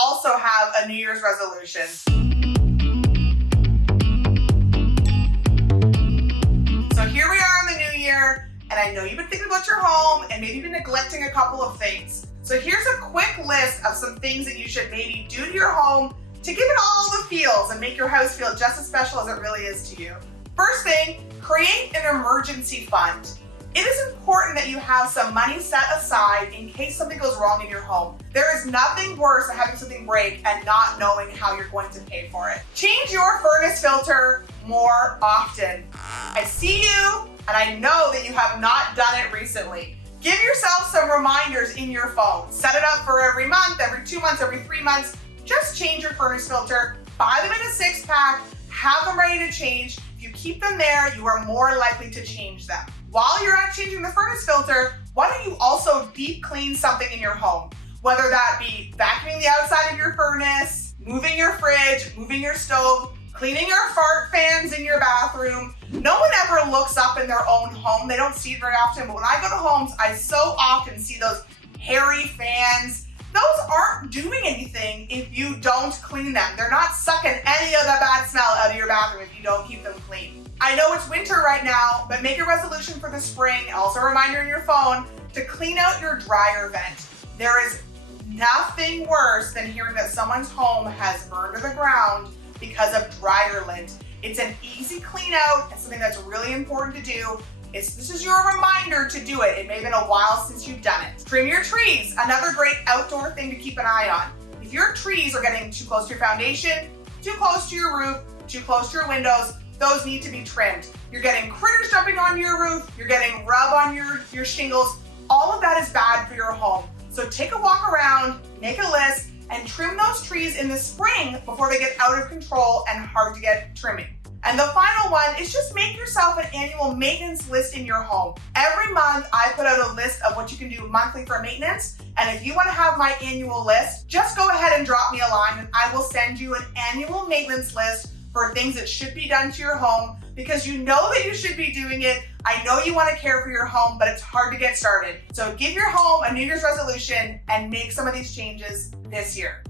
also have a New Year's resolution. So here we are in the new year, and I know you've been thinking about your home and maybe been neglecting a couple of things. So here's a quick list of some things that you should maybe do to your home to give it all the feels and make your house feel just as special as it really is to you. First thing, create an emergency fund. It is important that you have some money set aside in case something goes wrong in your home. There is nothing worse than having something break and not knowing how you're going to pay for it. Change your furnace filter more often. I see you, and I know that you have not done it recently. Give yourself some reminders in your phone. Set it up for every month, every 2 months, every 3 months. Just change your furnace filter, buy them in a 6-pack, have them ready to change. If you keep them there, you are more likely to change them. While you're at changing the furnace filter, why don't you also deep clean something in your home? Whether that be vacuuming the outside of your furnace, moving your fridge, moving your stove, cleaning your fart fans in your bathroom. No one ever looks up in their own home. They don't see it very often, but when I go to homes, I so often see those hairy fans. Those aren't doing anything if you don't clean them. They're not sucking any of the bad smell out of your bathroom if you don't keep them clean. I know it's winter right now, but make a resolution for the spring, also a reminder in your phone, to clean out your dryer vent. There is nothing worse than hearing that someone's home has burned to the ground because of dryer lint. It's an easy clean out and something that's really important to do. This is your reminder to do it. It may have been a while since you've done it. Trim your trees, another great outdoor thing to keep an eye on. If your trees are getting too close to your foundation, too close to your roof, too close to your windows, those need to be trimmed. You're getting critters jumping on your roof, you're getting rub on your shingles. All of that is bad for your home. So take a walk around, make a list, and trim those trees in the spring before they get out of control and hard to get trimming. And the final one is just make yourself an annual maintenance list in your home. Every month, I put out a list of what you can do monthly for maintenance. And if you want to have my annual list, just go ahead and drop me a line and I will send you an annual maintenance list for things that should be done to your home, because you know that you should be doing it. I know you want to care for your home, but it's hard to get started. So give your home a New Year's resolution and make some of these changes this year.